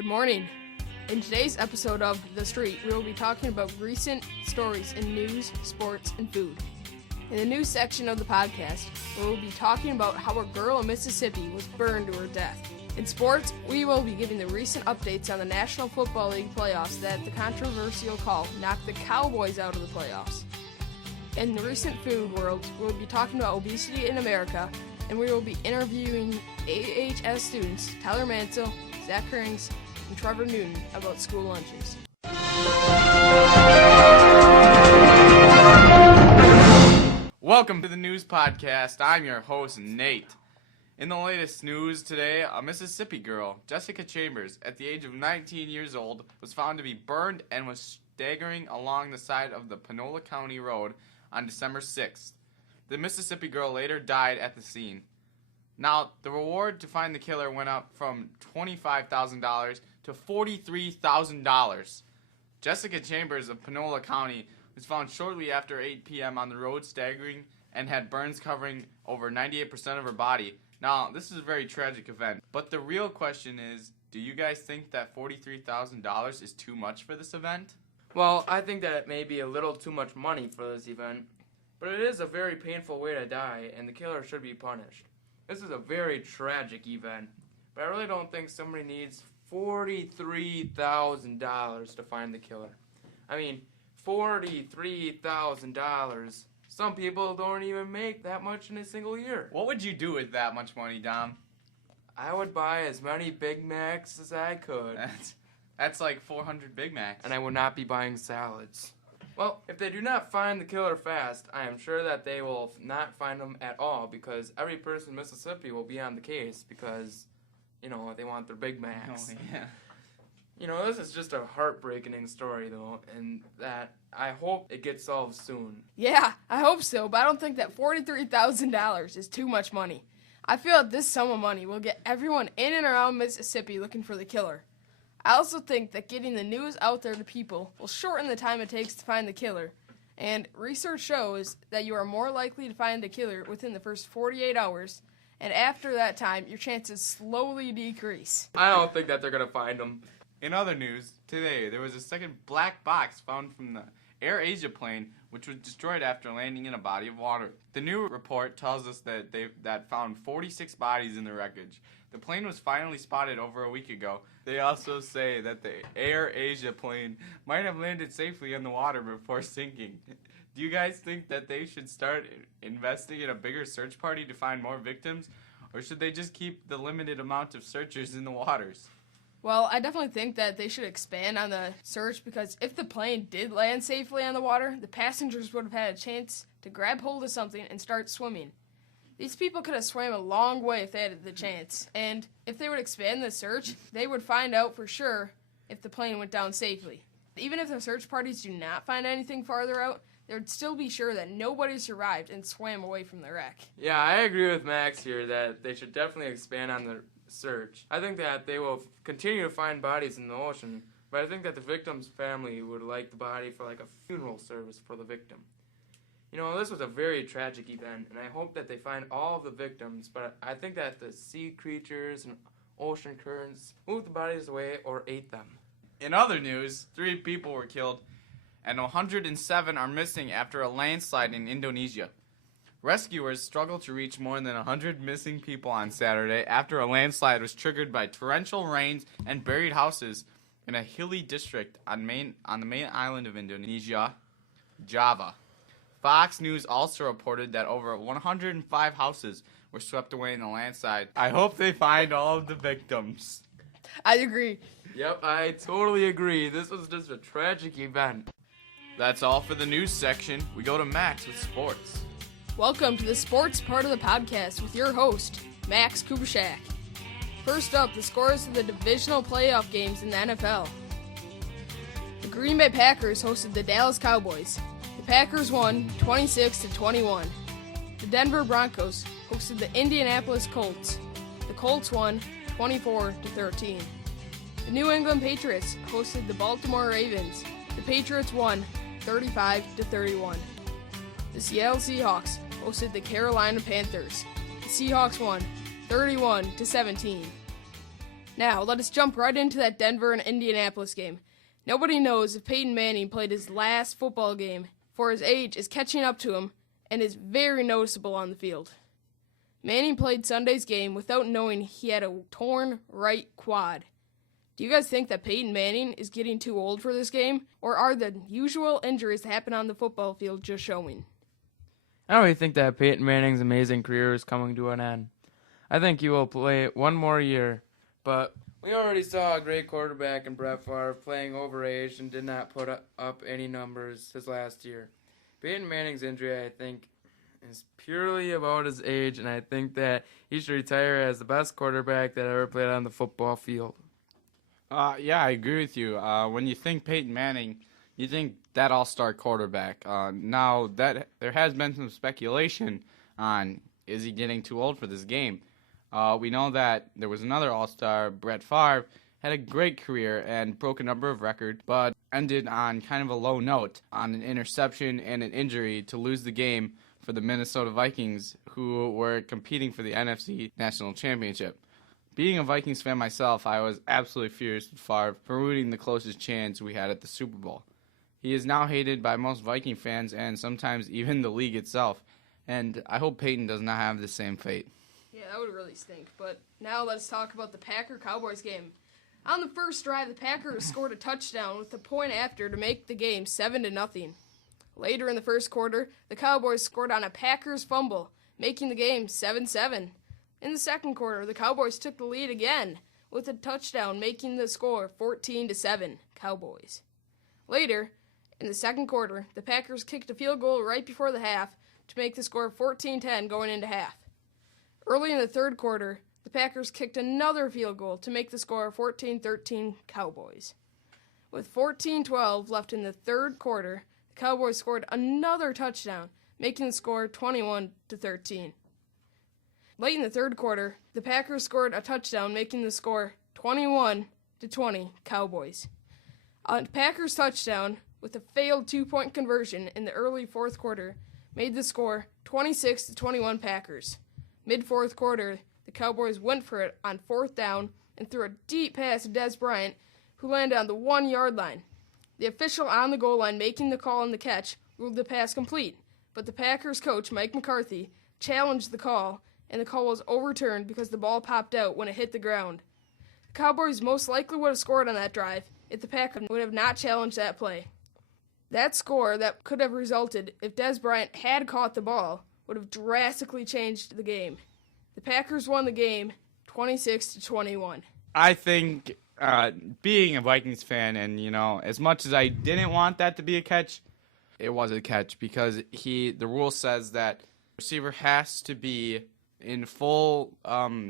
Good morning. In today's episode of The Street, we will be talking about recent stories in news, sports, and food. In the news section of the podcast, we will be talking about how a girl in Mississippi was burned to her death. In sports, we will be giving the recent updates on the National Football League playoffs that the controversial call knocked the Cowboys out of the playoffs. In the recent food world, we will be talking about obesity in America, and we will be interviewing AHS students Tyler Mansell, Zach Herrings, and Trevor Newton about school lunches. Welcome to the news podcast. I'm your host, Nate. In the latest news today, a Mississippi girl, Jessica Chambers, at the age of 19 years old, was found to be burned and was staggering along the side of the Panola County Road on December 6th. The Mississippi girl later died at the scene. Now, the reward to find the killer went up from $25,000 to $43,000. Jessica Chambers of Panola County was found shortly after 8 p.m. on the road staggering and had burns covering over 98% of her body. Now, this is a very tragic event, but the real question is, do you guys think that $43,000 is too much for this event? Well, I think that it may be a little too much money for this event, but it is a very painful way to die, and the killer should be punished. This is a very tragic event, but I really don't think somebody needs $43,000 to find the killer. I mean, $43,000. Some people don't even make that much in a single year. What would you do with that much money, Dom? I would buy as many Big Macs as I could. That's like 400 Big Macs. And I would not be buying salads. Well, if they do not find the killer fast, I am sure that they will not find him at all, because every person in Mississippi will be on the case because, they want their Big Macs. Oh, yeah. This is just a heartbreaking story, though, and that I hope it gets solved soon. Yeah, I hope so, but I don't think that $43,000 is too much money. I feel that this sum of money will get everyone in and around Mississippi looking for the killer. I also think that getting the news out there to people will shorten the time it takes to find the killer, and research shows that you are more likely to find the killer within the first 48 hours, and after that time, your chances slowly decrease. I don't think that they're going to find him. In other news, today there was a second black box found from the Air Asia plane, which was destroyed after landing in a body of water. The new report tells us that they found 46 bodies in the wreckage. The plane was finally spotted over a week ago. They also say that the Air Asia plane might have landed safely in the water before sinking. Do you guys think that they should start investing in a bigger search party to find more victims, or should they just keep the limited amount of searchers in the waters? Well, I definitely think that they should expand on the search, because if the plane did land safely on the water, the passengers would have had a chance to grab hold of something and start swimming. These people could have swam a long way if they had the chance, and if they would expand the search, they would find out for sure if the plane went down safely. Even if the search parties do not find anything farther out, they would still be sure that nobody survived and swam away from the wreck. Yeah, I agree with Max here that they should definitely expand on the search. I think that they will continue to find bodies in the ocean, but I think that the victim's family would like the body for like a funeral service for the victim. This was a very tragic event, and I hope that they find all of the victims, but I think that the sea creatures and ocean currents moved the bodies away or ate them. In other news, 3 people were killed and 107 are missing after a landslide in Indonesia. Rescuers struggled to reach more than 100 missing people on Saturday after a landslide was triggered by torrential rains and buried houses in a hilly district on the main island of Indonesia, Java. Fox News also reported that over 105 houses were swept away in the landslide. I hope they find all of the victims. I agree. Yep, I totally agree. This was just a tragic event. That's all for the news section. We go to Max with sports. Welcome to the sports part of the podcast with your host, Max Kubashak. First up, the scores of the divisional playoff games in the NFL. The Green Bay Packers hosted the Dallas Cowboys. The Packers won 26-21. The Denver Broncos hosted the Indianapolis Colts. The Colts won 24-13. The New England Patriots hosted the Baltimore Ravens. The Patriots won 35-31. The Seattle Seahawks hosted the Carolina Panthers. The Seahawks won 31-17. Now, let us jump right into that Denver and Indianapolis game. Nobody knows if Peyton Manning played his last football game, for his age is catching up to him and is very noticeable on the field. Manning played Sunday's game without knowing he had a torn right quad. Do you guys think that Peyton Manning is getting too old for this game, or are the usual injuries that happen on the football field just showing? I don't really think that Peyton Manning's amazing career is coming to an end. I think he will play one more year, but we already saw a great quarterback in Brett Favre playing overage and did not put up any numbers his last year. Peyton Manning's injury, I think, is purely about his age, and I think that he should retire as the best quarterback that ever played on the football field. Yeah, I agree with you. When you think Peyton Manning, you think that all-star quarterback. Now, that there has been some speculation on, is he getting too old for this game? We know that there was another all-star, Brett Favre, had a great career and broke a number of records, but ended on kind of a low note on an interception and an injury to lose the game for the Minnesota Vikings, who were competing for the NFC National Championship. Being a Vikings fan myself, I was absolutely furious with Favre for ruining the closest chance we had at the Super Bowl. He is now hated by most Viking fans and sometimes even the league itself, and I hope Peyton does not have the same fate. Yeah, that would really stink. But now let's talk about the Packer-Cowboys game. On the first drive, the Packers scored a touchdown with a point after to make the game 7-0. Later in the first quarter, the Cowboys scored on a Packers fumble, making the game 7-7. In the second quarter, the Cowboys took the lead again with a touchdown, making the score 14-7 Cowboys. Later, in the second quarter, the Packers kicked a field goal right before the half to make the score 14-10 going into half. Early in the third quarter, the Packers kicked another field goal to make the score 14-13 Cowboys. With 14-12 left in the third quarter, the Cowboys scored another touchdown, making the score 21-13. Late in the third quarter, the Packers scored a touchdown, making the score 21-20 Cowboys. A Packers touchdown with a failed two-point conversion in the early fourth quarter made the score 26-21 Packers. Mid-fourth quarter, the Cowboys went for it on fourth down and threw a deep pass to Dez Bryant, who landed on the 1-yard line. The official on the goal line making the call on the catch ruled the pass complete, but the Packers coach, Mike McCarthy, challenged the call, and the call was overturned because the ball popped out when it hit the ground. The Cowboys most likely would have scored on that drive if the Packers would have not challenged that play. That score that could have resulted if Dez Bryant had caught the ball would have drastically changed the game. The Packers won the game 26-21. I think being a Vikings fan, and as much as I didn't want that to be a catch, it was a catch because the rule says that the receiver has to be in full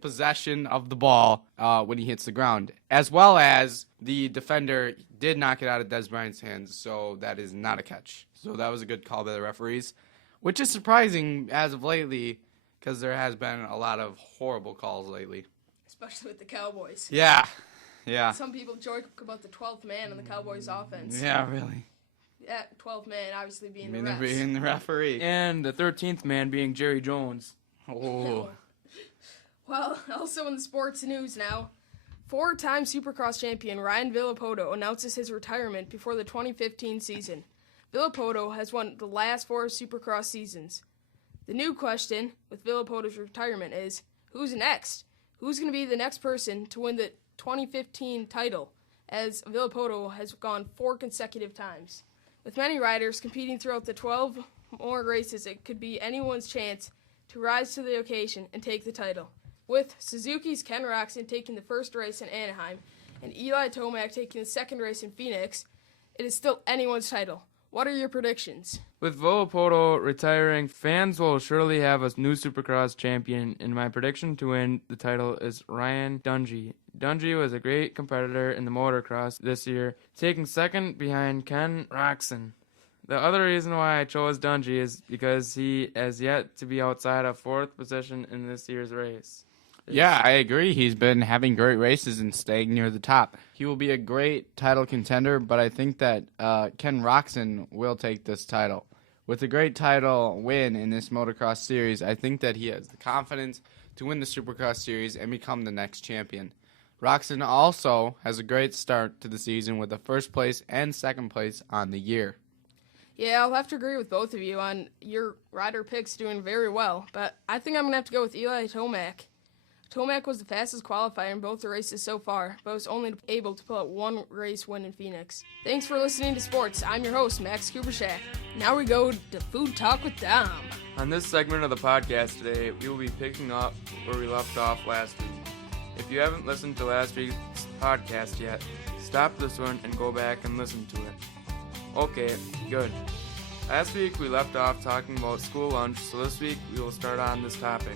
possession of the ball when he hits the ground, as well as the defender did knock it out of Dez Bryant's hands, so that is not a catch. So that was a good call by the referees, which is surprising as of lately because there has been a lot of horrible calls lately. Especially with the Cowboys. Yeah. Some people joke about the 12th man in the Cowboys offense. Yeah, really. Yeah, 12th man obviously being the refs. Being the referee. And the 13th man being Jerry Jones. Oh. Well, also in the sports news now, 4-time Supercross champion Ryan Villopoto announces his retirement before the 2015 season. Villopoto has won the last 4 Supercross seasons. The new question with Villopoto's retirement is, who's next? Who's going to be the next person to win the 2015 title, as Villopoto has gone 4 consecutive times. With many riders competing throughout the 12 more races, it could be anyone's chance to rise to the occasion and take the title. With Suzuki's Ken Roczen taking the first race in Anaheim and Eli Tomac taking the second race in Phoenix, it is still anyone's title. What are your predictions? With Villopoto retiring, fans will surely have a new Supercross champion, and my prediction to win the title is Ryan Dungey. Dungey was a great competitor in the motocross this year, taking second behind Ken Roczen. The other reason why I chose Dungey is because he has yet to be outside of 4th position in this year's race. Yeah, I agree. He's been having great races and staying near the top. He will be a great title contender, but I think that Ken Roczen will take this title. With a great title win in this motocross series, I think that he has the confidence to win the Supercross series and become the next champion. Roxton also has a great start to the season with the first place and second place on the year. Yeah, I'll have to agree with both of you on your rider picks doing very well, but I think I'm going to have to go with Eli Tomac. Tomac was the fastest qualifier in both the races so far, but was only able to pull out one race win in Phoenix. Thanks for listening to sports. I'm your host, Max Kubershak. Now we go to Food Talk with Dom. On this segment of the podcast today, we will be picking up where we left off last week. If you haven't listened to last week's podcast yet, stop this one and go back and listen to it. Okay, good. Last week we left off talking about school lunch, so this week we will start on this topic.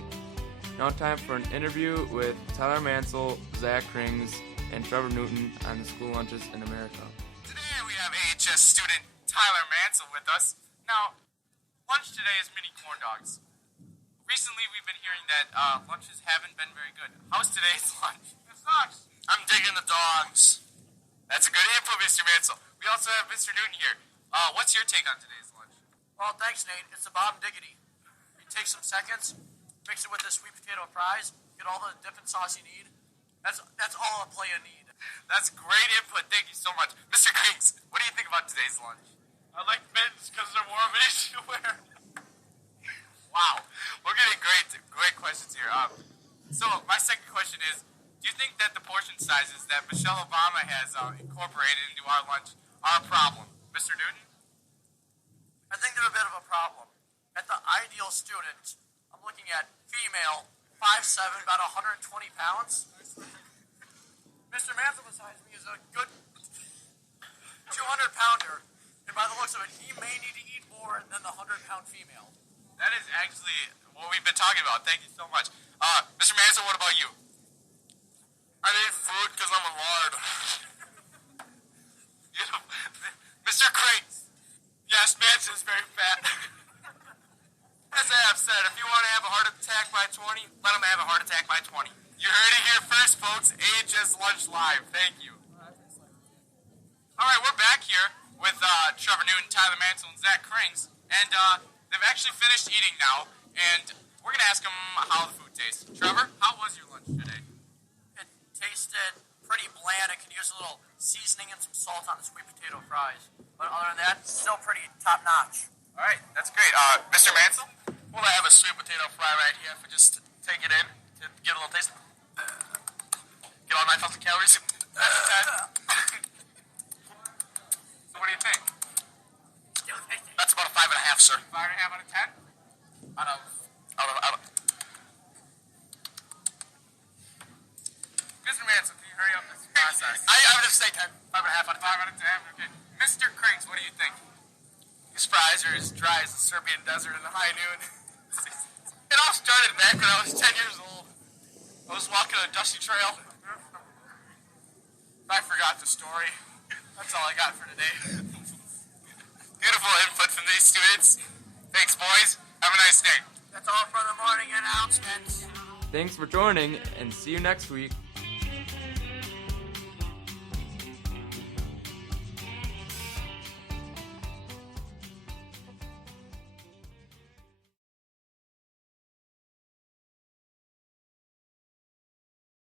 Now time for an interview with Tyler Mansell, Zach Krings, and Trevor Newton on the school lunches in America. Today we have AHS student Tyler Mansell with us. Now, lunch today is mini corn dogs. Recently we've been hearing that lunches haven't been very good. How's today's lunch? It sucks. I'm digging the dogs. That's a good input, Mr. Mansell. We also have Mr. Newton here. What's your take on today's lunch? Well, thanks, Nate. It's the bottom diggity. You take some seconds, mix it with the sweet potato fries, get all the dipping sauce you need. That's all a playa need. That's great input. Thank you so much. Mr. Krings, what do you think about today's lunch? I like mittens because they're warm and easy to wear. Wow. We're getting great questions here. So my second question is, do you think that the portion sizes that Michelle Obama has incorporated into our lunch are a problem? Mr. Newton? I think they're a bit of a problem. At the ideal student, I'm looking at female, 5'7", about 120 pounds. Mr. Mansell beside me is a good 200-pounder, and by the looks of it, he may need to eat more than the 100-pound female. That is actually what we've been talking about. Thank you so much. Mr. Mansell, what about you? I need food because I'm a lard. Mr. Krings. Yes, Mansell's very fat. As I have said, if you want to have a heart attack by 20, let him have a heart attack by 20. You heard it here first, folks. AHS Lunch Live. Thank you. All right, we're back here with Trevor Newton, Tyler Mansell, and Zach Krings. And they've actually finished eating now, and we're going to ask them how the food tastes. Trevor, how was your lunch today? It tasted pretty bland. It could use a little seasoning and some salt on the sweet potato fries. But other than that, still pretty top-notch. All right, that's great. Mr. Mansell? Well, I have a sweet potato fry right here. If I just take it in to get a little taste. Get all 9,000 calories. So what do you think? That's about a 5.5, sir. 5.5 out of 10? Out of. Mr. Mansell, can you hurry up this process? I would have say 10. 5.5 out of 10. 5 out of 10, okay. Mr. Krings, what do you think? These fries are as dry as the Serbian desert in the high noon. It all started back when I was 10 years old. I was walking a dusty trail. I forgot the story. That's all I got for today. Beautiful input from these students. Thanks, boys. Have a nice day. That's all for the morning announcements. Thanks for joining, and see you next week.